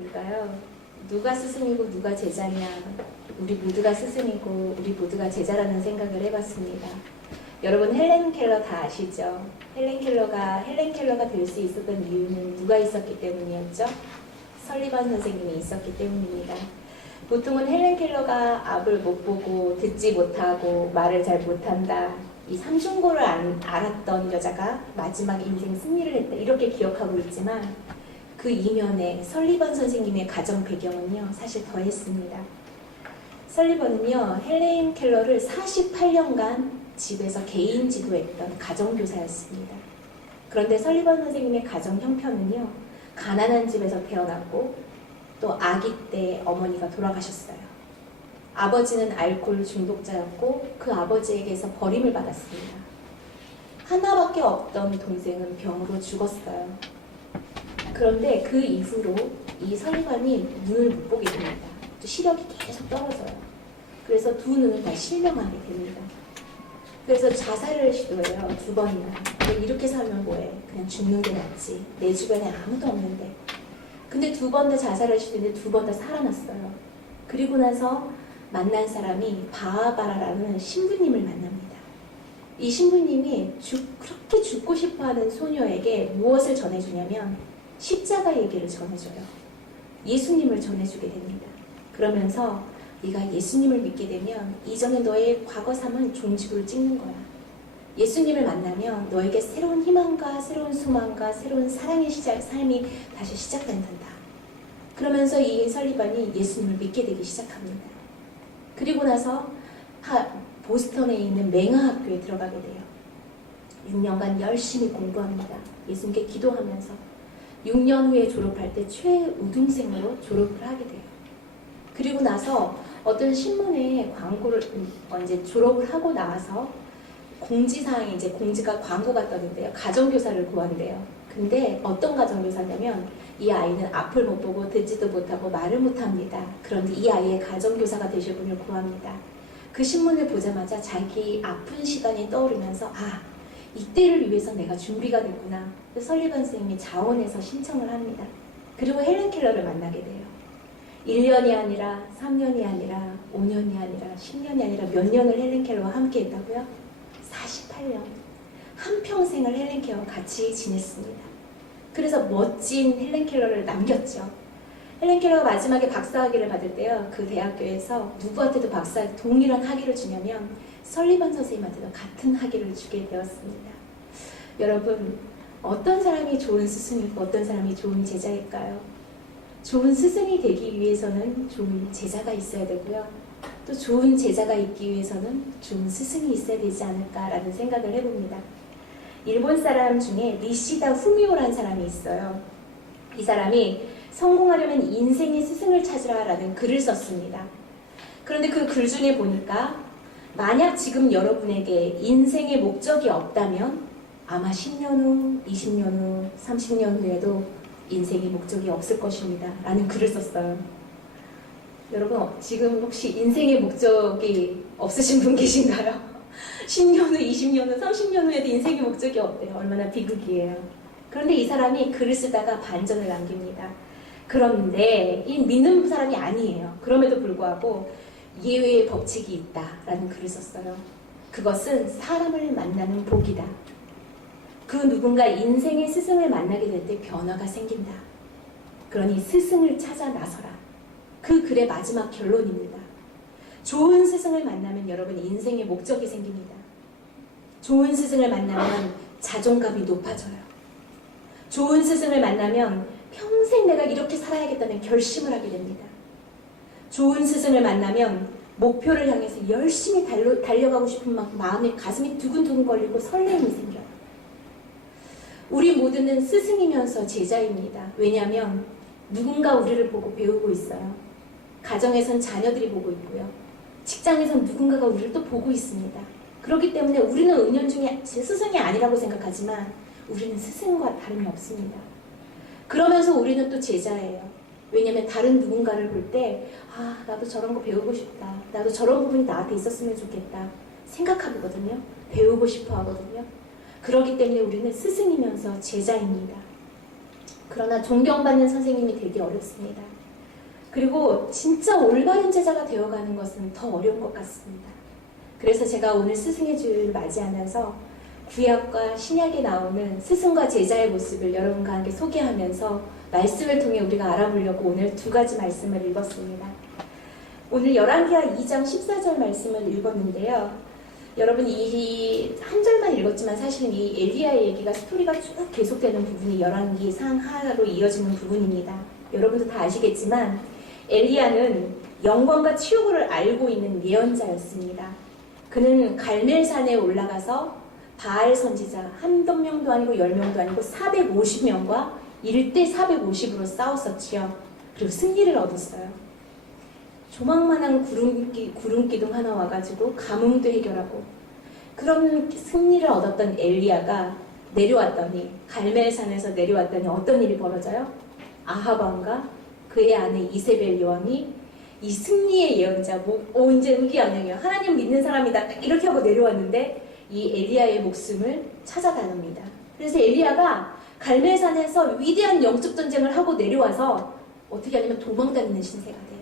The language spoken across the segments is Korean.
그러니까요. 누가 스승이고 누가 제자냐. 우리 모두가 스승이고 우리 모두가 제자라는 생각을 해봤습니다. 여러분 헬렌 켈러 다 아시죠? 헬렌 켈러가 될 수 있었던 이유는 누가 있었기 때문이었죠? 설리번 선생님이 있었기 때문입니다. 보통은 헬렌 켈러가 앞을 못 보고 듣지 못하고 말을 잘 못한다. 이 삼중고를 알았던 여자가 마지막 인생 승리를 했다. 이렇게 기억하고 있지만 그 이면에 설리번 선생님의 가정 배경은요, 사실 더했습니다. 설리번은요, 헬렌 켈러를 48년간 집에서 개인 지도했던 가정교사였습니다. 그런데 설리번 선생님의 가정 형편은요, 가난한 집에서 태어났고 또 아기 때 어머니가 돌아가셨어요. 아버지는 알코올 중독자였고 그 아버지에게서 버림을 받았습니다. 하나밖에 없던 동생은 병으로 죽었어요. 그런데 그 이후로 이 설리번이 눈을 못 보게 됩니다. 또 시력이 계속 떨어져요. 그래서 두 눈을 다 실명하게 됩니다. 그래서 자살을 시도해요. 2번이나. 이렇게 살면 뭐해? 그냥 죽는 게 낫지. 내 주변에 아무도 없는데. 근데 2번 다 자살을 시도했는데 2번 다 살아났어요. 그리고 나서 만난 사람이 바하바라라는 신부님을 만납니다. 이 신부님이 그렇게 죽고 싶어하는 소녀에게 무엇을 전해주냐면 십자가 얘기를 전해줘요. 예수님을 전해주게 됩니다. 그러면서 네가 예수님을 믿게 되면 이전에 너의 과거 삶은 종지부를 찍는 거야. 예수님을 만나면 너에게 새로운 희망과 새로운 소망과 새로운 사랑의 삶이 다시 시작된단다. 그러면서 이 설리번이 예수님을 믿게 되기 시작합니다. 그리고 나서 보스턴에 있는 맹아학교에 들어가게 돼요. 6년간 열심히 공부합니다. 예수님께 기도하면서 6년 후에 졸업할 때 최우등생으로 졸업을 하게 돼요. 그리고 나서 어떤 신문에 광고를 이제 졸업을 하고 나와서 공지사항에 이제 공지가 광고가 떴는데요. 가정교사를 구한대요. 근데 어떤 가정교사냐면 이 아이는 앞을 못 보고 듣지도 못하고 말을 못합니다. 그런데 이 아이의 가정교사가 되실 분을 구합니다. 그 신문을 보자마자 자기 아픈 시간이 떠오르면서 이때를 위해서 내가 준비가 됐구나. 설리번 선생님이 자원해서 신청을 합니다. 그리고 헬렌 켈러를 만나게 돼요. 1년이 아니라 3년이 아니라 5년이 아니라 10년이 아니라 몇 년을 헬렌 켈러와 함께 했다고요? 48년. 한평생을 헬렌 켈러와 같이 지냈습니다. 그래서 멋진 헬렌 켈러를 남겼죠. 헬렌 켈러가 마지막에 박사학위를 받을 때요, 그 대학교에서 누구한테도 동일한 학위를 주냐면 설리번 선생님한테도 같은 학위를 주게 되었습니다. 여러분, 어떤 사람이 좋은 스승이고 어떤 사람이 좋은 제자일까요? 좋은 스승이 되기 위해서는 좋은 제자가 있어야 되고요. 또 좋은 제자가 있기 위해서는 좋은 스승이 있어야 되지 않을까라는 생각을 해봅니다. 일본 사람 중에 니시다 후미오라는 사람이 있어요. 이 사람이 성공하려면 인생의 스승을 찾으라라는 글을 썼습니다. 그런데 그 글 중에 보니까 만약 지금 여러분에게 인생의 목적이 없다면 아마 10년 후, 20년 후, 30년 후에도 인생의 목적이 없을 것입니다. 라는 글을 썼어요. 여러분, 지금 혹시 인생의 목적이 없으신 분 계신가요? 10년 후, 20년 후, 30년 후에도 인생의 목적이 없대요. 얼마나 비극이에요. 그런데 이 사람이 글을 쓰다가 반전을 남깁니다. 그런데 이 믿는 사람이 아니에요. 그럼에도 불구하고 예외의 법칙이 있다라는 글을 썼어요. 그것은 사람을 만나는 복이다. 그 누군가 인생의 스승을 만나게 될 때 변화가 생긴다. 그러니 스승을 찾아 나서라. 그 글의 마지막 결론입니다. 좋은 스승을 만나면 여러분 인생의 목적이 생깁니다. 좋은 스승을 만나면 자존감이 높아져요. 좋은 스승을 만나면 평생 내가 이렇게 살아야겠다는 결심을 하게 됩니다. 좋은 스승을 만나면 목표를 향해서 열심히 달려가고 싶은 만큼 가슴이 두근두근 걸리고 설렘이 생겨요. 우리 모두는 스승이면서 제자입니다. 왜냐하면 누군가 우리를 보고 배우고 있어요. 가정에선 자녀들이 보고 있고요. 직장에선 누군가가 우리를 또 보고 있습니다. 그렇기 때문에 우리는 은연중에 제 스승이 아니라고 생각하지만 우리는 스승과 다름이 없습니다. 그러면서 우리는 또 제자예요. 왜냐하면 다른 누군가를 볼 때 나도 저런 거 배우고 싶다. 나도 저런 부분이 나한테 있었으면 좋겠다. 생각하거든요. 배우고 싶어 하거든요. 그렇기 때문에 우리는 스승이면서 제자입니다. 그러나 존경받는 선생님이 되기 어렵습니다. 그리고 진짜 올바른 제자가 되어가는 것은 더 어려운 것 같습니다. 그래서 제가 오늘 스승의 주일을 맞이하면서 구약과 신약에 나오는 스승과 제자의 모습을 여러분과 함께 소개하면서 말씀을 통해 우리가 알아보려고 오늘 두 가지 말씀을 읽었습니다. 오늘 열왕기하 2장 14절 말씀을 읽었는데요. 여러분 이 한 절만 읽었지만 사실은 이 엘리야의 얘기가 스토리가 쭉 계속되는 부분이 열왕기 상하로 이어지는 부분입니다. 여러분도 다 아시겠지만 엘리야는 영광과 치욕을 알고 있는 예언자였습니다. 그는 갈멜산에 올라가서 바알 선지자 한두 명도 아니고 10명도 아니고 450명과 1대 450으로 싸웠었지요. 그리고 승리를 얻었어요. 조망만한 구름기둥 하나 와가지고 가뭄도 해결하고 그런 승리를 얻었던 엘리야가 내려왔더니 갈멜산에서 내려왔더니 어떤 일이 벌어져요? 아합 왕과 그의 아내 이세벨 여왕이 이 승리의 예언자, 이제 의기양양이에요. 하나님 믿는 사람이다. 이렇게 하고 내려왔는데 이 엘리야의 목숨을 찾아다닙니다. 그래서 엘리야가 갈멜산에서 위대한 영적 전쟁을 하고 내려와서 어떻게 하냐면 도망다니는 신세가 돼요.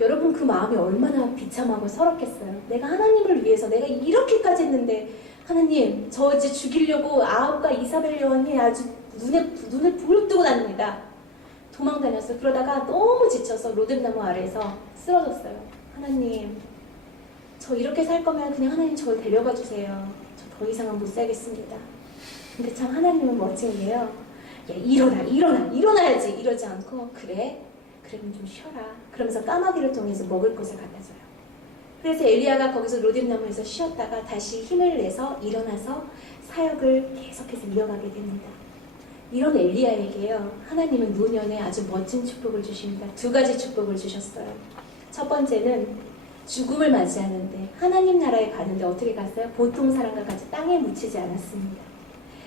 여러분 그 마음이 얼마나 비참하고 서럽겠어요. 내가 하나님을 위해서 내가 이렇게까지 했는데 하나님 저 이제 죽이려고 아합과 이사벨 여왕이 아주 눈을 부릅 뜨고 다닙니다. 도망다녔어요. 그러다가 너무 지쳐서 로뎀나무 아래에서 쓰러졌어요. 하나님 저 이렇게 살 거면 그냥 하나님 저를 데려가 주세요. 저 더 이상은 못 살겠습니다. 근데 참 하나님은 멋진 게요. 야 일어나야지 이러지 않고 그래 그럼 좀 쉬어라. 그러면서 까마귀를 통해서 먹을 것을 갖다 줘요. 그래서 엘리야가 거기서 로뎀나무에서 쉬었다가 다시 힘을 내서 일어나서 사역을 계속해서 이어가게 됩니다. 이런 엘리야에게요 하나님은 노년에 아주 멋진 축복을 주십니다. 두 가지 축복을 주셨어요. 첫 번째는 죽음을 맞이하는데 하나님 나라에 가는데 어떻게 갔어요? 보통 사람과 같이 땅에 묻히지 않았습니다.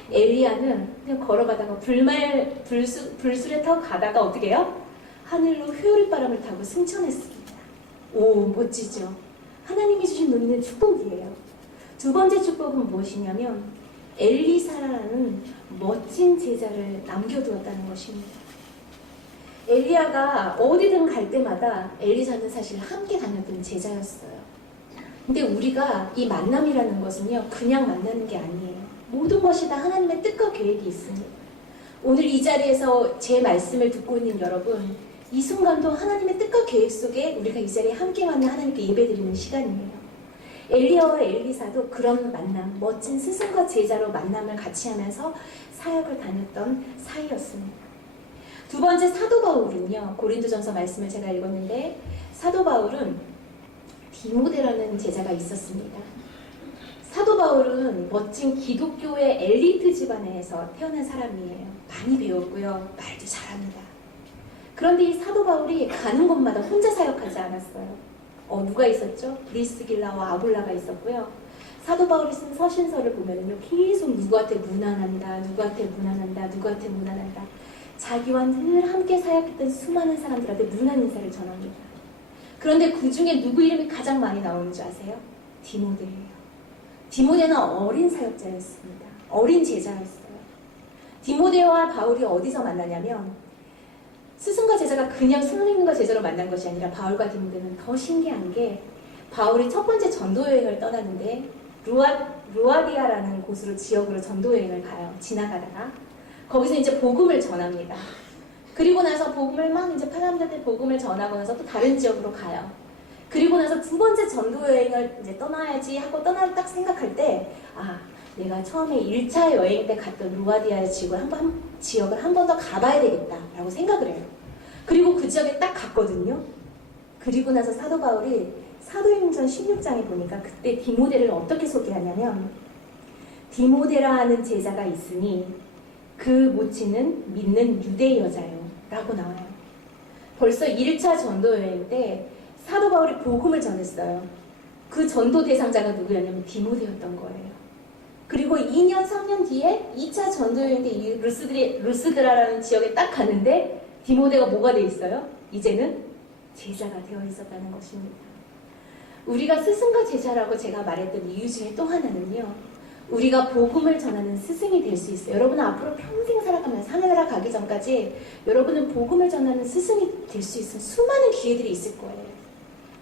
엘리야는 그냥 걸어가다가 불술에 타고 가다가 어떻게 해요? 하늘로 회오리바람을 타고 승천했습니다. 오 멋지죠? 하나님이 주신 노년은 축복이에요. 두 번째 축복은 무엇이냐면 엘리사라는 멋진 제자를 남겨두었다는 것입니다. 엘리야가 어디든 갈 때마다 엘리사는 사실 함께 다녔던 제자였어요. 근데 우리가 이 만남이라는 것은요 그냥 만나는 게 아니에요. 모든 것이 다 하나님의 뜻과 계획이 있습니다. 오늘 이 자리에서 제 말씀을 듣고 있는 여러분 이 순간도 하나님의 뜻과 계획 속에 우리가 이 자리에 함께 만나 하나님께 예배드리는 시간이에요. 엘리야와 엘리사도 그런 만남, 멋진 스승과 제자로 만남을 같이 하면서 사역을 다녔던 사이였습니다. 두 번째 사도 바울은요. 고린도전서 말씀을 제가 읽었는데 사도 바울은 디모데라는 제자가 있었습니다. 사도 바울은 멋진 기독교의 엘리트 집안에서 태어난 사람이에요. 많이 배웠고요. 말도 잘합니다. 그런데 이 사도 바울이 가는 곳마다 혼자 사역하지 않았어요. 누가 있었죠? 브리스길라와 아굴라가 있었고요. 사도 바울이 쓴 서신서를 보면요. 계속 누구한테 문안한다. 자기와 늘 함께 사역했던 수많은 사람들한테 문안 인사를 전합니다. 그런데 그 중에 누구 이름이 가장 많이 나오는 줄 아세요? 디모데예요. 디모데는 어린 사역자였습니다. 어린 제자였어요. 디모데와 바울이 어디서 만나냐면 스승과 제자가 그냥 스승과 제자로 만난 것이 아니라 바울과 디모데는 더 신기한 게 바울이 첫 번째 전도여행을 떠나는데 루아디아라는 곳으로 지역으로 전도여행을 가요. 지나가다가 거기서 이제 복음을 전합니다. 그리고 나서 복음을 막 이제 사람들한테 복음을 전하고 나서 또 다른 지역으로 가요. 그리고 나서 두 번째 전도여행을 이제 떠나야지 하고 딱 생각할 때 내가 처음에 1차 여행 때 갔던 루아디아의 지역을 한 번 더 가봐야 되겠다라고 생각을 해요. 그리고 그 지역에 딱 갔거든요. 그리고 나서 사도 바울이 사도행전 16장에 보니까 그때 디모데를 어떻게 소개하냐면 디모데라 하는 제자가 있으니 그 모친은 믿는 유대 여자요 라고 나와요. 벌써 1차 전도여행 때 사도 바울이 복음을 전했어요. 그 전도 대상자가 누구였냐면 디모데였던 거예요. 그리고 2년, 3년 뒤에 2차 전도여행 때 이 루스드라라는 지역에 딱 갔는데 디모데가 뭐가 돼 있어요? 이제는 제자가 되어 있었다는 것입니다. 우리가 스승과 제자라고 제가 말했던 이유 중에 또 하나는요. 우리가 복음을 전하는 스승이 될 수 있어요. 여러분은 앞으로 평생 살아가면서 하늘나라 가기 전까지 여러분은 복음을 전하는 스승이 될 수 있는 수많은 기회들이 있을 거예요.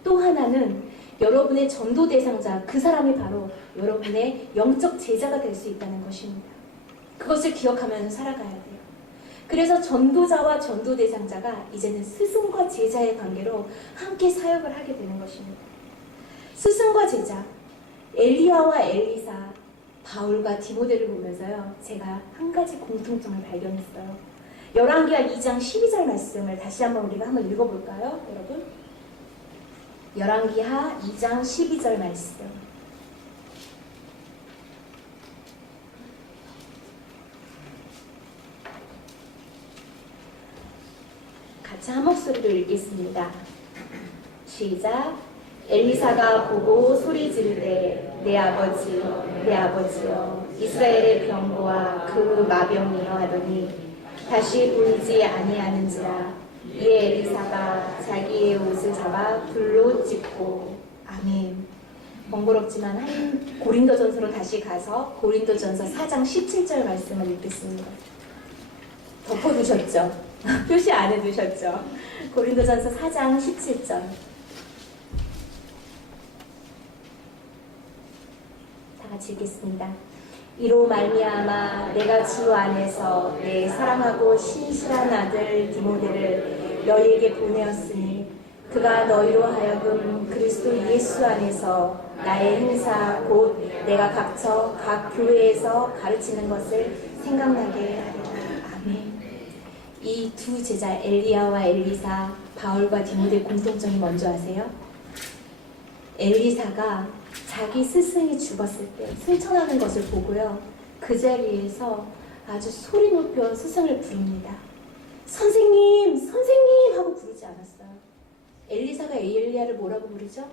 또 하나는 여러분의 전도 대상자, 그 사람이 바로 여러분의 영적 제자가 될 수 있다는 것입니다. 그것을 기억하면서 살아가야 돼요. 그래서 전도자와 전도 대상자가 이제는 스승과 제자의 관계로 함께 사역을 하게 되는 것입니다. 스승과 제자, 엘리야와 엘리사, 바울과 디모데를 보면서요, 제가 한 가지 공통점을 발견했어요. 열왕기하 2장 12절 말씀을 다시 한번 우리가 한번 읽어볼까요, 여러분? 열왕기하 2장 12절 말씀. 같이 한 목소리로 읽겠습니다. 시작. 엘리사가 보고 소리 지르되 내 아버지여 이스라엘의 병거와 그 마병이여 하더니 다시 보이지 아니하는지라. 이에 엘리사가 자기의 옷을 잡아 불로 찢고. 아멘. 번거롭지만 한 고린도전서로 다시 가서 고린도전서 4장 17절 말씀을 읽겠습니다. 덮어두셨죠? 표시 안 해두셨죠? 고린도전서 4장 17절. 다 같이 읽겠습니다. 이로 말미암아 내가 주 안에서 내 사랑하고 신실한 아들 디모데를 너희에게 보내었으니 그가 너희로 하여금 그리스도 예수 안에서 나의 행사 곧 내가 각처 각 교회에서 가르치는 것을 생각나게 하리라. 아멘. 이 두 제자 엘리야와 엘리사, 바울과 디모데의 공통점이 뭔지 아세요? 엘리사가 자기 스승이 죽었을 때 승천하는 것을 보고요, 그 자리에서 아주 소리 높여 스승을 부릅니다. 선생님, 선생님 하고 부르지 않았어요. 엘리사가 엘리야를 뭐라고 부르죠?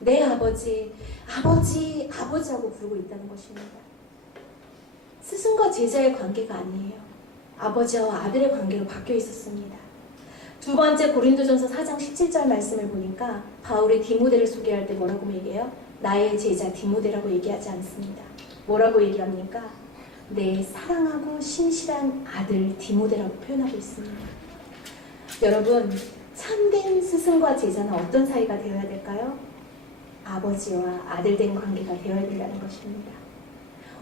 내 아버지, 아버지, 아버지 하고 부르고 있다는 것입니다. 스승과 제자의 관계가 아니에요. 아버지와 아들의 관계로 바뀌어 있었습니다. 두 번째 고린도전서 4장 17절 말씀을 보니까 바울이 디모데를 소개할 때 뭐라고 얘기해요? 나의 제자 디모데라고 얘기하지 않습니다. 뭐라고 얘기합니까? 내 사랑하고 신실한 아들 디모데라고 표현하고 있습니다. 여러분, 참된 스승과 제자는 어떤 사이가 되어야 될까요? 아버지와 아들된 관계가 되어야 된다는 것입니다.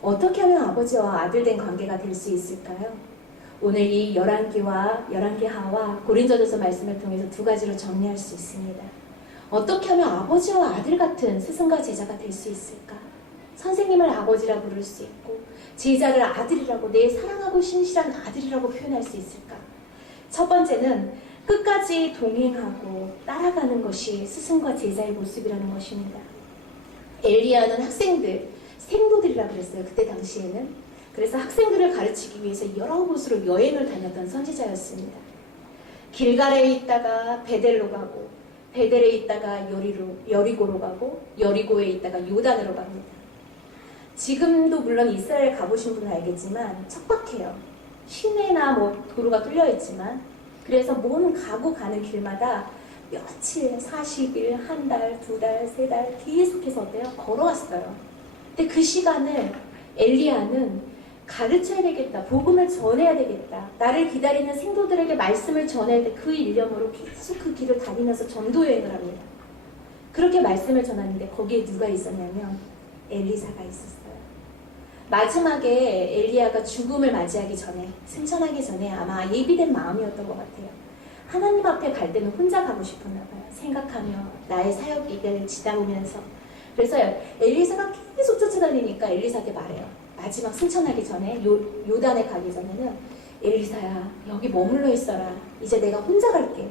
어떻게 하면 아버지와 아들된 관계가 될 수 있을까요? 오늘 이 열왕기하와 고린도전서 말씀을 통해서 두 가지로 정리할 수 있습니다. 어떻게 하면 아버지와 아들 같은 스승과 제자가 될 수 있을까? 선생님을 아버지라 부를 수 있고 제자를 아들이라고, 내 사랑하고 신실한 아들이라고 표현할 수 있을까? 첫 번째는 끝까지 동행하고 따라가는 것이 스승과 제자의 모습이라는 것입니다. 엘리야는 학생들, 생도들이라고 그랬어요. 그때 당시에는. 그래서 학생들을 가르치기 위해서 여러 곳으로 여행을 다녔던 선지자였습니다. 길갈에 있다가 베델로 가고, 베델에 있다가 여리고로 가고, 여리고에 있다가 요단으로 갑니다. 지금도 물론 이스라엘 가보신 분은 알겠지만 척박해요. 시내나 뭐 도로가 뚫려 있지만, 그래서 먼 가는 길마다 며칠, 40일, 한 달, 두 달, 세 달 계속해서 어때요? 걸어왔어요. 근데 그 시간을 엘리야는 가르쳐야 되겠다, 복음을 전해야 되겠다, 나를 기다리는 생도들에게 말씀을 전해야 돼, 그 일념으로 계속 그 길을 다니면서 전도여행을 합니다. 그렇게 말씀을 전하는데 거기에 누가 있었냐면 엘리사가 있었어요. 마지막에 엘리야가 죽음을 맞이하기 전에, 승천하기 전에 아마 예비된 마음이었던 것 같아요. 하나님 앞에 갈 때는 혼자 가고 싶었나 봐요. 생각하며 나의 사역 일을 지다보면서. 그래서 엘리사가 계속 쫓아다니니까 엘리사한테 말해요. 마지막 승천하기 전에, 요단에 가기 전에는 엘리사야, 여기 머물러 있어라. 이제 내가 혼자 갈게.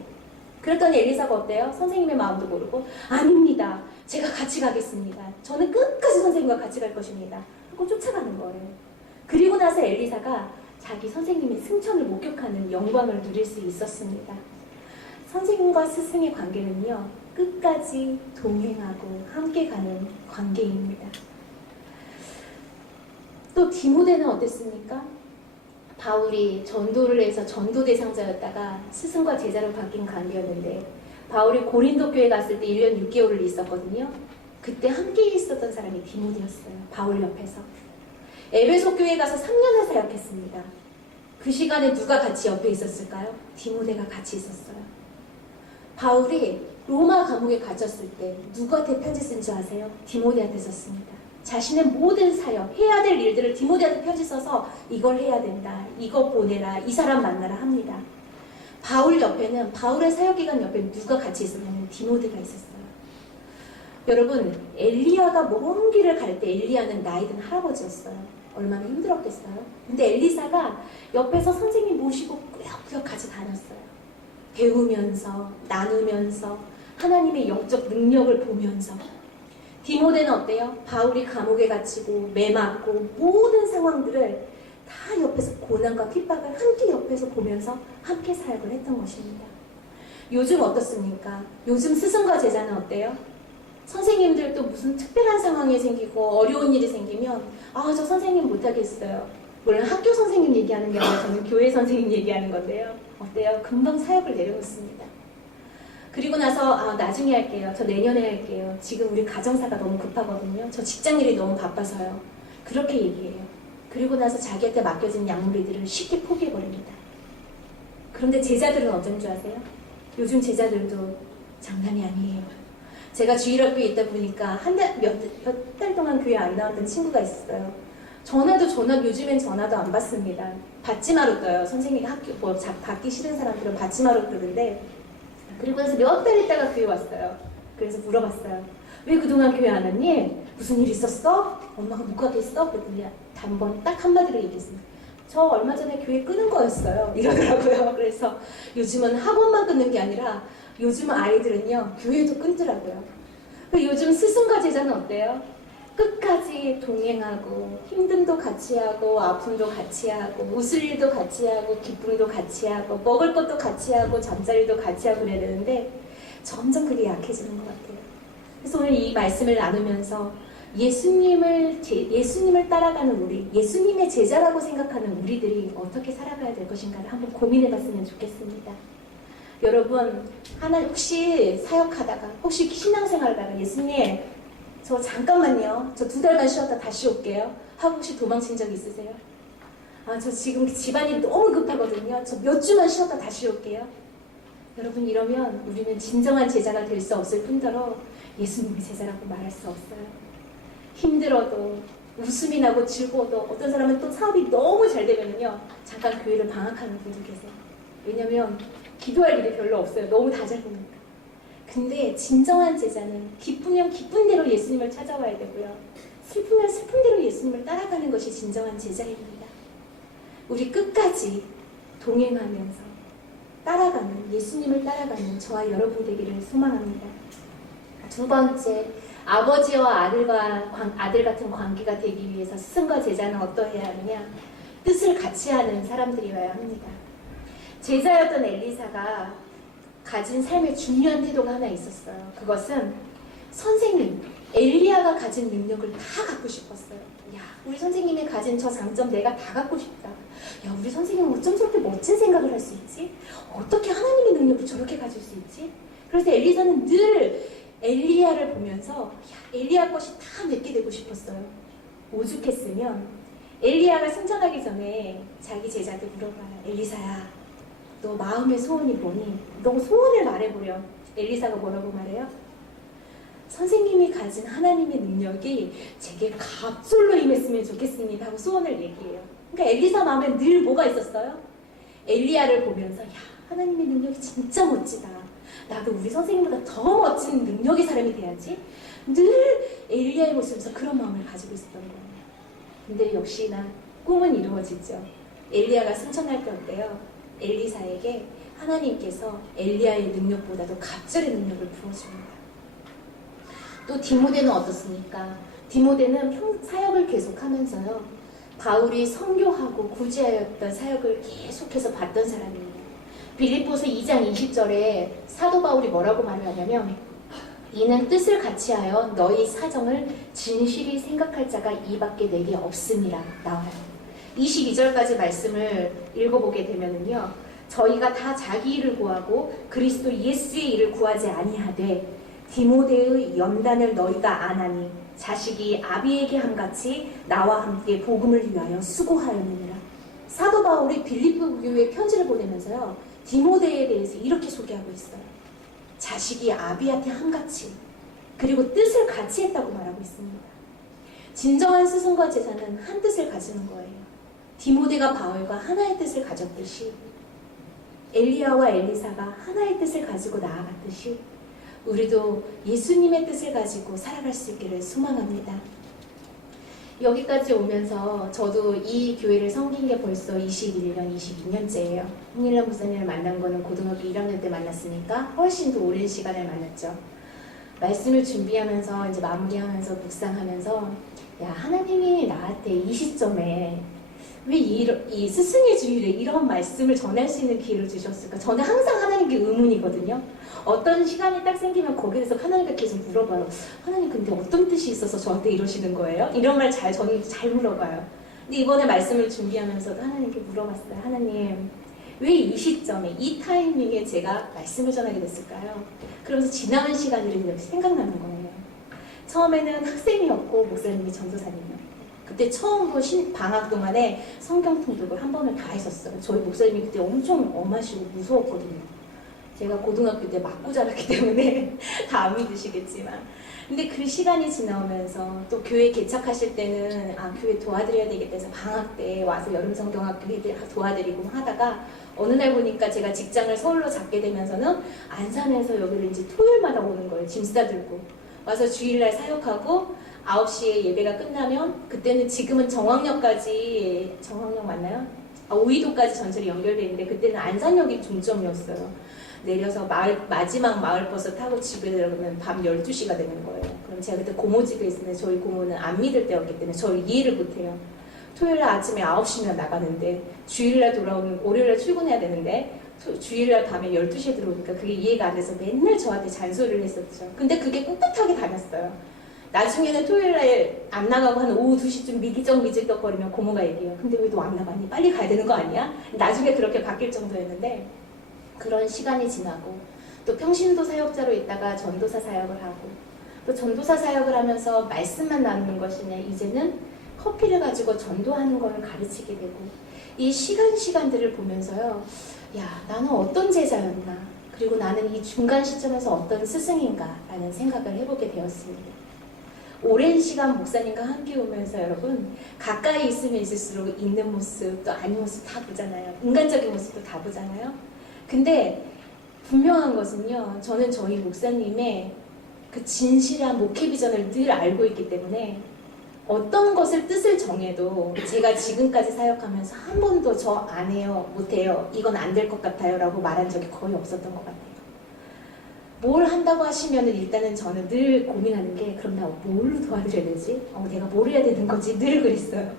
그랬더니 엘리사가 어때요? 선생님의 마음도 모르고 아닙니다. 제가 같이 가겠습니다. 저는 끝까지 선생님과 같이 갈 것입니다. 하고 쫓아가는 거예요. 그리고 나서 엘리사가 자기 선생님의 승천을 목격하는 영광을 누릴 수 있었습니다. 선생님과 스승의 관계는요, 끝까지 동행하고 함께 가는 관계입니다. 또 디모데는 어땠습니까? 바울이 전도를 해서 전도 대상자였다가 스승과 제자로 바뀐 관계였는데, 바울이 고린도 교회 갔을 때 1년 6개월을 있었거든요. 그때 함께 있었던 사람이 디모데였어요. 바울 옆에서. 에베소 교회 가서 3년을 사역했습니다. 그 시간에 누가 같이 옆에 있었을까요? 디모데가 같이 있었어요. 바울이 로마 감옥에 갇혔을 때 누구한테 편지 쓴 줄 아세요? 디모데한테 썼습니다. 자신의 모든 사역, 해야 될 일들을 디모데한테 편지 써서 이걸 해야 된다, 이거 보내라, 이 사람 만나라 합니다. 바울 옆에는, 바울의 사역기간 옆에 누가 같이 있었냐면 디모데가 있었어요. 여러분, 엘리야가 먼 길을 갈 때 엘리야는 나이 든 할아버지였어요. 얼마나 힘들었겠어요. 근데 엘리사가 옆에서 선생님 모시고 꾸역꾸역 같이 다녔어요. 배우면서, 나누면서, 하나님의 영적 능력을 보면서. 디모데는 어때요? 바울이 감옥에 갇히고 매 맞고 모든 상황들을 다 옆에서 고난과 핍박을 함께 옆에서 보면서 함께 사역을 했던 것입니다. 요즘 어떻습니까? 요즘 스승과 제자는 어때요? 선생님들도 무슨 특별한 상황이 생기고 어려운 일이 생기면 저 선생님 못하겠어요. 물론 학교 선생님 얘기하는 게 아니라 저는 교회 선생님 얘기하는 건데요. 어때요? 금방 사역을 내려놓습니다. 그리고 나서 나중에 할게요. 저 내년에 할게요. 지금 우리 가정사가 너무 급하거든요. 저 직장일이 너무 바빠서요. 그렇게 얘기해요. 그리고 나서 자기한테 맡겨진 양무리들을 쉽게 포기해버립니다. 그런데 제자들은 어쩐 줄 아세요? 요즘 제자들도 장난이 아니에요. 제가 주일학교에 있다 보니까 몇 달 동안 교회 안 나왔던 친구가 있었어요. 전화도 요즘엔 전화도 안 받습니다. 받지마로 떠요. 선생님이 받기 싫은 사람들은 받지마로 뜨는데, 그리고 나서 몇 달 있다가 교회 왔어요. 그래서 물어봤어요. 왜 그동안 교회 안 왔니? 무슨 일 있었어? 엄마가 못 가겠어? 그랬더니 단번 딱 한마디로 얘기했습니다. 저 얼마 전에 교회 끄는 거였어요. 이러더라고요. 그래서 요즘은 학원만 끊는 게 아니라 요즘 아이들은요, 교회도 끊더라고요. 요즘 스승과 제자는 어때요? 끝까지 동행하고, 힘듦도 같이 하고, 아픔도 같이 하고, 웃을 일도 같이 하고, 기쁨도 같이 하고, 먹을 것도 같이 하고, 잠자리도 같이 하고 그래야 되는데, 점점 그게 약해지는 것 같아요. 그래서 오늘 이 말씀을 나누면서 예수님을 따라가는 우리, 예수님의 제자라고 생각하는 우리들이 어떻게 살아가야 될 것인가를 한번 고민해 봤으면 좋겠습니다. 여러분, 혹시 사역하다가, 혹시 신앙생활하다가 예수님, 저 잠깐만요. 저 2달만 쉬었다 다시 올게요. 하고 혹시 도망친 적 있으세요? 저 지금 집안일이 너무 급하거든요. 저 몇 주만 쉬었다 다시 올게요. 여러분, 이러면 우리는 진정한 제자가 될 수 없을 뿐더러 예수님의 제자라고 말할 수 없어요. 힘들어도, 웃음이 나고 즐거워도, 어떤 사람은 또 사업이 너무 잘 되면요, 잠깐 교회를 방학하는 분도 계세요. 왜냐면 기도할 일이 별로 없어요. 너무 다 잘 되니까. 근데 진정한 제자는 기쁘면 기쁜 대로 예수님을 찾아와야 되고요. 슬프면 슬픈 대로 예수님을 따라가는 것이 진정한 제자입니다. 우리 끝까지 동행하면서 따라가는, 예수님을 따라가는 저와 여러분 되기를 소망합니다. 2번째, 아버지와 아들 같은 관계가 되기 위해서 스승과 제자는 어떠해야 하느냐? 뜻을 같이 하는 사람들이어야 합니다. 제자였던 엘리사가 가진 삶의 중요한 태도가 하나 있었어요. 그것은 선생님, 엘리야가 가진 능력을 다 갖고 싶었어요. 야, 우리 선생님이 가진 저 장점 내가 다 갖고 싶다. 야, 우리 선생님은 어쩜 저렇게 멋진 생각을 할 수 있지? 어떻게 하나님의 능력을 저렇게 가질 수 있지? 그래서 엘리사는 늘 엘리야를 보면서 엘리야 것이 다 내게 되고 싶었어요. 오죽했으면 엘리야가 승천하기 전에 자기 제자들 물어봐요. 엘리사야, 너 마음의 소원이 뭐니? 너 소원을 말해보렴. 엘리사가 뭐라고 말해요? 선생님이 가진 하나님의 능력이 제게 갑절로 임했으면 좋겠습니다 하고 소원을 얘기해요. 그러니까 엘리사 마음에 늘 뭐가 있었어요? 엘리야를 보면서 야, 하나님의 능력이 진짜 멋지다. 나도 우리 선생님보다 더 멋진 능력의 사람이 돼야지. 늘 엘리야의 모습에서 그런 마음을 가지고 있었던 거예요. 근데 역시나 꿈은 이루어지죠. 엘리야가 승천할 때 어때요? 엘리사에게 하나님께서 엘리야의 능력보다도 갑절의 능력을 부어줍니다. 또 디모데는 어떻습니까? 디모데는 사역을 계속하면서요, 바울이 선교하고 구제하였던 사역을 계속해서 봤던 사람이에요. 빌립보서 2장 20절에 사도 바울이 뭐라고 말을 하냐면, 이는 뜻을 같이하여 너희 사정을 진실히 생각할 자가 이밖에 내게 없음이라 나와요. 22절까지 말씀을 읽어보게 되면은요, 저희가 다 자기 일을 구하고 그리스도 예수의 일을 구하지 아니하되 디모데의 연단을 너희가 안하니 자식이 아비에게 함같이 나와 함께 복음을 위하여 수고하였느니라. 사도 바울이 빌립보 교회에 편지를 보내면서요, 디모데에 대해서 이렇게 소개하고 있어요. 자식이 아비한테 함같이, 그리고 뜻을 같이 했다고 말하고 있습니다. 진정한 스승과 제자는 한 뜻을 가지는 거예요. 디모데가 바울과 하나의 뜻을 가졌듯이, 엘리야와 엘리사가 하나의 뜻을 가지고 나아갔듯이 우리도 예수님의 뜻을 가지고 살아갈 수 있기를 소망합니다. 여기까지 오면서 저도 이 교회를 섬긴 게 벌써 21년, 22년째예요. 홍일라 목사님을 만난 거는 고등학교 1학년 때 만났으니까 훨씬 더 오랜 시간을 만났죠. 말씀을 준비하면서 이제 마무리하면서 묵상하면서, 야, 하나님이 나한테 이 시점에 왜 이 스승의 주일에 이런 말씀을 전할 수 있는 기회를 주셨을까? 저는 항상 하나님께 의문이거든요. 어떤 시간이 딱 생기면 거기에 대해서 하나님께 계속 물어봐요. 하나님, 근데 어떤 뜻이 있어서 저한테 이러시는 거예요? 이런 말 저는 잘 물어봐요. 근데 이번에 말씀을 준비하면서도 하나님께 물어봤어요. 하나님, 왜 이 시점에, 이 타이밍에 제가 말씀을 전하게 됐을까요? 그러면서 지나간 시간들이 역시 생각나는 거예요. 처음에는 학생이었고 목사님이 전도사님이었고, 그때 처음으로 방학 동안에 성경 통독을 한 번을 다 했었어요. 저희 목사님이 그때 엄청 엄하시고 무서웠거든요. 제가 고등학교 때 맞고 자랐기 때문에 다 안 믿으시겠지만, 근데 그 시간이 지나오면서 또 교회 개척하실 때는 교회 도와드려야 되겠다 해서 방학 때 와서 여름성경학교 도와드리고 하다가 어느 날 보니까 제가 직장을 서울로 잡게 되면서는 안산에서 여기를 이제 토요일마다 오는 거예요. 짐 싸들고 와서 주일날 사역하고 9시에 예배가 끝나면, 그때는 지금은 정황역까지, 정황역 맞나요? 오이도까지 전철이 연결되어 있는데 그때는 안산역이 중점이었어요. 내려서 마지막 마을버스 타고 집에 들어가면 밤 12시가 되는 거예요. 그럼 제가 그때 고모 집에 있었는데 저희 고모는 안 믿을 때였기 때문에 저를 이해를 못해요. 토요일날 아침에 9시면 나가는데 주일날 돌아오는, 월요일날 출근해야 되는데 주일날 밤에 12시에 들어오니까 그게 이해가 안 돼서 맨날 저한테 잔소리를 했었죠. 근데 그게 꿋꿋하게 다녔어요. 나중에는 토요일날 안 나가고 한 오후 2시쯤 미기적거리면 고모가 얘기해요. 근데 왜 너 안 나가니? 빨리 가야 되는 거 아니야? 나중에 그렇게 바뀔 정도였는데, 그런 시간이 지나고 또 평신도 사역자로 있다가 전도사 사역을 하고, 또 전도사 사역을 하면서 말씀만 나누는 것이냐, 이제는 커피를 가지고 전도하는 걸 가르치게 되고, 이 시간들을 보면서요, 야, 나는 어떤 제자였나, 그리고 나는 이 중간 시점에서 어떤 스승인가 라는 생각을 해보게 되었습니다. 오랜 시간 목사님과 함께 오면서 여러분, 가까이 있으면 있을수록 있는 모습 또 아닌 모습 다 보잖아요. 인간적인 모습도 다 보잖아요. 근데 분명한 것은요, 저는 저희 목사님의 그 진실한 목회 비전을 늘 알고 있기 때문에 어떤 것을 뜻을 정해도 제가 지금까지 사역하면서 한 번도 저 안 해요, 못 해요, 이건 안 될 것 같아요 라고 말한 적이 거의 없었던 것 같아요. 뭘 한다고 하시면 일단은 저는 늘 고민하는 게, 그럼 나 뭘로 도와드려야 되지? 내가 뭘 해야 되는 거지? 늘 그랬어요.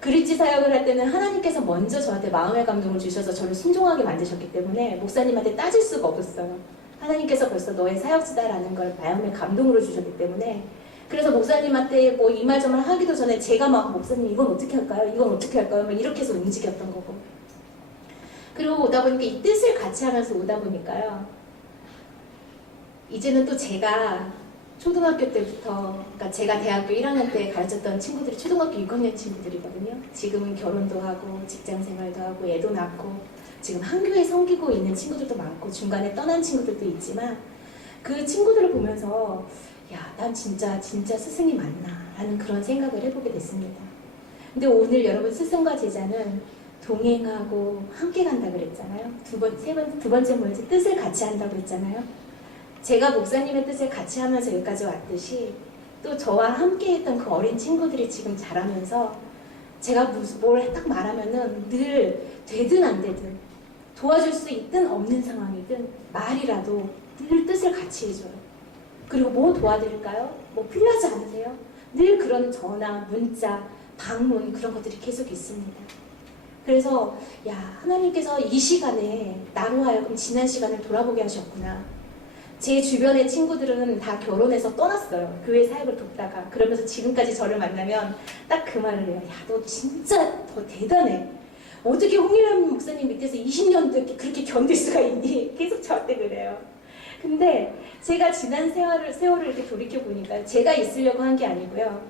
그리지 사역을 할 때는 하나님께서 먼저 저한테 마음의 감동을 주셔서 저를 순종하게 만드셨기 때문에 목사님한테 따질 수가 없었어요. 하나님께서 벌써 너의 사역지다라는 걸 마음의 감동으로 주셨기 때문에, 그래서 목사님한테 뭐 이 말 저 말 하기도 전에 제가 막, 목사님 이건 어떻게 할까요? 이건 어떻게 할까요? 막 이렇게 해서 움직였던 거고, 그리고 오다 보니까 이 뜻을 같이 하면서 오다 보니까요, 이제는 또 제가 초등학교 때부터, 그러니까 제가 대학교 1학년 때 가르쳤던 친구들이 초등학교 6학년 친구들이거든요. 지금은 결혼도 하고 직장 생활도 하고 애도 낳고 지금 한 교회 섬기고 있는 친구들도 많고 중간에 떠난 친구들도 있지만, 그 친구들을 보면서 야, 난 진짜 스승이 맞나 라는 그런 생각을 해보게 됐습니다. 근데 오늘 여러분, 스승과 제자는 동행하고 함께 간다 그랬잖아요. 두 번째 뭐였지? 뜻을 같이 한다고 했잖아요. 제가 목사님의 뜻을 같이 하면서 여기까지 왔듯이, 또 저와 함께 했던 그 어린 친구들이 지금 자라면서 제가 뭘 딱 말하면은 늘 되든 안 되든, 도와줄 수 있든 없는 상황이든 말이라도 늘 뜻을 같이 해줘요. 그리고 뭐 도와드릴까요? 뭐 필요하지 않으세요? 늘 그런 전화, 문자, 방문, 그런 것들이 계속 있습니다. 그래서 야, 하나님께서 이 시간에 나로 하여금 지난 시간을 돌아보게 하셨구나. 제 주변의 친구들은 다 결혼해서 떠났어요. 교회 사역을 돕다가. 그러면서 지금까지 저를 만나면 딱 그 말을 해요. 야, 너 진짜 더 대단해. 어떻게 홍일남 목사님 밑에서 20년도 그렇게 견딜 수가 있니? 계속 저한테 그래요. 근데 제가 지난 세월을 이렇게 돌이켜보니까 제가 있으려고 한 게 아니고요.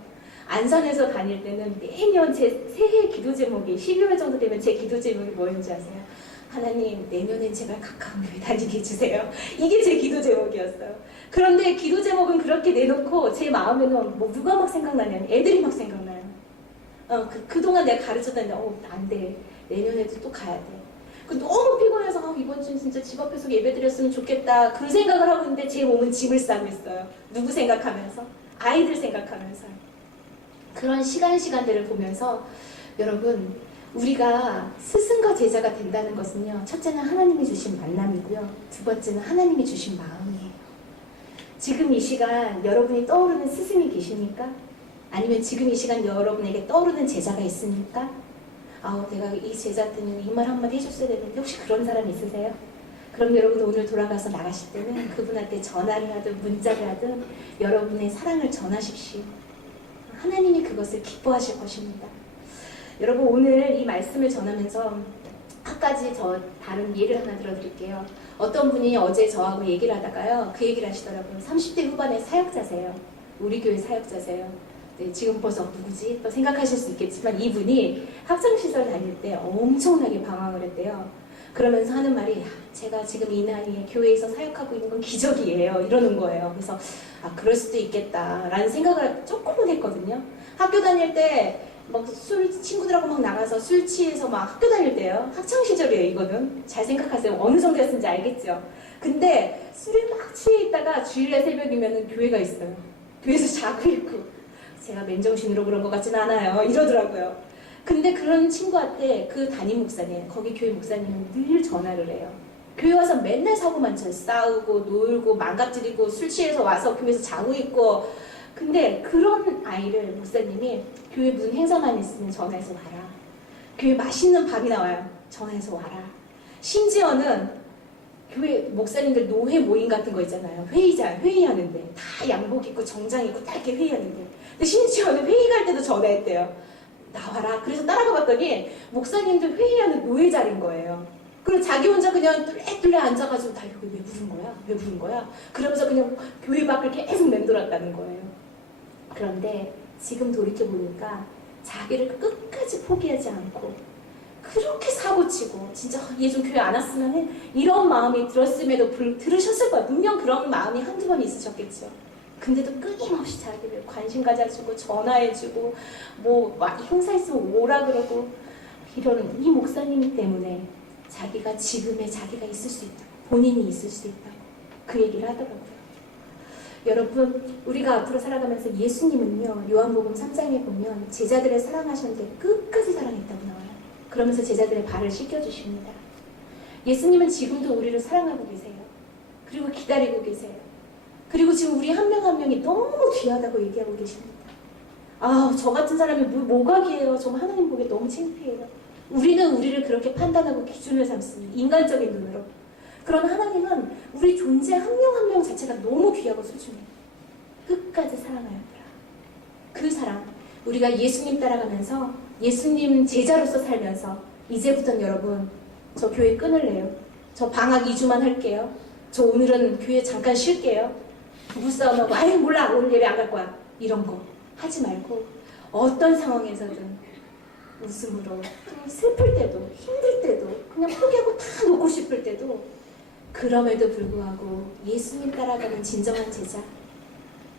안산에서 다닐 때는 매년 제 새해 기도 제목이 12월 정도 되면 제 기도 제목이 뭐였는지 아세요? 하나님, 내년엔 제발 가까운 교회 다니게 해주세요. 이게 제 기도 제목이었어요. 그런데 기도 제목은 그렇게 내놓고 제 마음에는 뭐 누가 막 생각나냐면 애들이 막 생각나요. 그동안 내가 가르쳤다는데 안 돼. 내년에도 또 가야 돼. 너무 피곤해서 이번 주는 진짜 집 앞에서 예배 드렸으면 좋겠다. 그 생각을 하고 있는데 제 몸은 짐을 싸고 있어요. 누구 생각하면서? 아이들 생각하면서요. 그런 시간들을 보면서 여러분, 우리가 스승과 제자가 된다는 것은요, 첫째는 하나님이 주신 만남이고요, 두 번째는 하나님이 주신 마음이에요. 지금 이 시간 여러분이 떠오르는 스승이 계십니까? 아니면 지금 이 시간 여러분에게 떠오르는 제자가 있습니까? 내가 이 제자한테는 이 말 한마디 해줬어야 되는데 혹시 그런 사람 있으세요? 그럼 여러분 오늘 돌아가서 나가실 때는 그분한테 전화를 하든 문자를 하든 여러분의 사랑을 전하십시오. 하나님이 그것을 기뻐하실 것입니다. 여러분, 오늘 이 말씀을 전하면서 한 가지 다른 예를 하나 들어드릴게요. 어떤 분이 어제 저하고 얘기를 하다가요, 그 얘기를 하시더라고요. 30대 후반의 사역자세요. 우리 교회 사역자세요. 네, 지금 벌써 누구지? 또 생각하실 수 있겠지만 이분이 학창시절 다닐 때 엄청나게 방황을 했대요. 그러면서 하는 말이, 제가 지금 이 나이에 교회에서 사역하고 있는 건 기적이에요. 이러는 거예요. 그래서 그럴 수도 있겠다라는 생각을 조금은 했거든요. 학교 다닐 때 막 친구들하고 막 나가서 술 취해서 막 학교 다닐 때요. 학창시절이에요, 이거는. 잘 생각하세요. 어느 정도였는지 알겠죠? 근데 술에 막 취해 있다가 주일날 새벽이면 교회가 있어요. 교회에서 자고 있고. 제가 맨정신으로 그런 것 같진 않아요. 이러더라고요. 근데 그런 친구한테 그 담임 목사님, 거기 교회 목사님은 늘 전화를 해요. 교회 와서 맨날 사고만 쳐요. 싸우고 놀고 망가뜨리고 술 취해서 와서 교회에서 자고 있고. 근데 그런 아이를 목사님이 교회 무슨 행사만 있으면 전화해서 와라. 교회 맛있는 밥이 나와요. 전화해서 와라. 심지어는 교회 목사님들 노회 모임 같은 거 있잖아요. 회의하는데 다 양복 입고 정장 입고 딱 이렇게 회의하는데, 근데 심지어는 회의 갈 때도 전화했대요. 나와라. 그래서 따라가 봤더니 목사님들 회의하는 노예 자리인 거예요. 그리고 자기 혼자 그냥 뚫레뚫레 앉아가지고, 나 여기 왜 부른 거야? 왜 부른 거야? 그러면서 그냥 교회 밖을 계속 맴돌았다는 거예요. 그런데 지금 돌이켜보니까 자기를 끝까지 포기하지 않고 그렇게 사고치고, 진짜 얘 좀 교회 안 왔으면 이런 마음이 들었음에도 들으셨을 거예요. 분명 그런 마음이 한두 번 있으셨겠죠. 근데도 끊임없이 자기를 관심 가져주고 전화해주고 형사 있으면 오라 그러고 이러는 이 목사님 때문에 자기가 지금의 자기가 있을 수 있다고, 본인이 있을 수 있다고 그 얘기를 하더라고요. 여러분, 우리가 앞으로 살아가면서 예수님은요, 요한복음 3장에 보면 제자들을 사랑하셨는데 끝까지 사랑했다고 나와요. 그러면서 제자들의 발을 씻겨주십니다. 예수님은 지금도 우리를 사랑하고 계세요. 그리고 기다리고 계세요. 그리고 지금 우리 한 명 한 명이 너무 귀하다고 얘기하고 계십니다. 저 같은 사람이 뭐가 귀해요? 정말 하나님 보기에 너무 창피해요. 우리는 우리를 그렇게 판단하고 기준을 삼습니다. 인간적인 눈으로. 그런 하나님은 우리 존재 한 명 한 명 자체가 너무 귀하고 소중해요. 끝까지 사랑하였더라. 그 사랑, 우리가 예수님 따라가면서 예수님 제자로서 살면서 이제부터는 여러분, 저 교회 끊을래요. 저 방학 2주만 할게요. 저 오늘은 교회 잠깐 쉴게요. 부부싸움하고 몰라 오늘 예배 안 갈 거야. 이런 거 하지 말고 어떤 상황에서든 웃음으로, 슬플 때도 힘들 때도 그냥 포기하고 다 놓고 싶을 때도, 그럼에도 불구하고 예수님 따라가는 진정한 제자,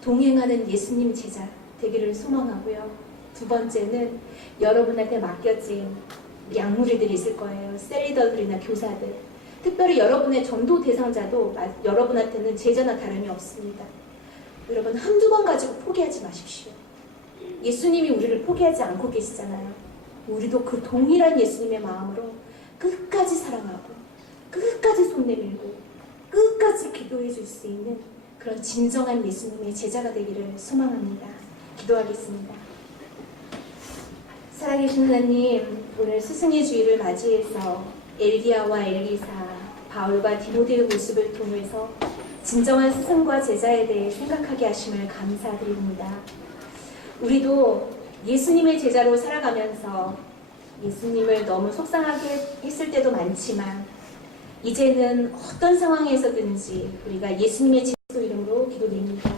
동행하는 예수님 제자 되기를 소망하고요. 두 번째는 여러분한테 맡겨진 양무리들이 있을 거예요. 셀리더들이나 교사들, 특별히 여러분의 전도 대상자도 여러분한테는 제자나 다름이 없습니다. 여러분, 한두 번 가지고 포기하지 마십시오. 예수님이 우리를 포기하지 않고 계시잖아요. 우리도 그 동일한 예수님의 마음으로 끝까지 사랑하고 끝까지 손 내밀고 끝까지 기도해 줄 수 있는 그런 진정한 예수님의 제자가 되기를 소망합니다. 기도하겠습니다. 살아계신 하나님, 오늘 스승의 주일을 맞이해서 엘리야와 엘리사, 바울과 디모데의 모습을 통해서 진정한 스승과 제자에 대해 생각하게 하심을 감사드립니다. 우리도 예수님의 제자로 살아가면서 예수님을 너무 속상하게 했을 때도 많지만, 이제는 어떤 상황에서든지 우리가 예수님의 그리스도 이름으로 기도드립니다.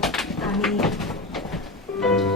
아멘.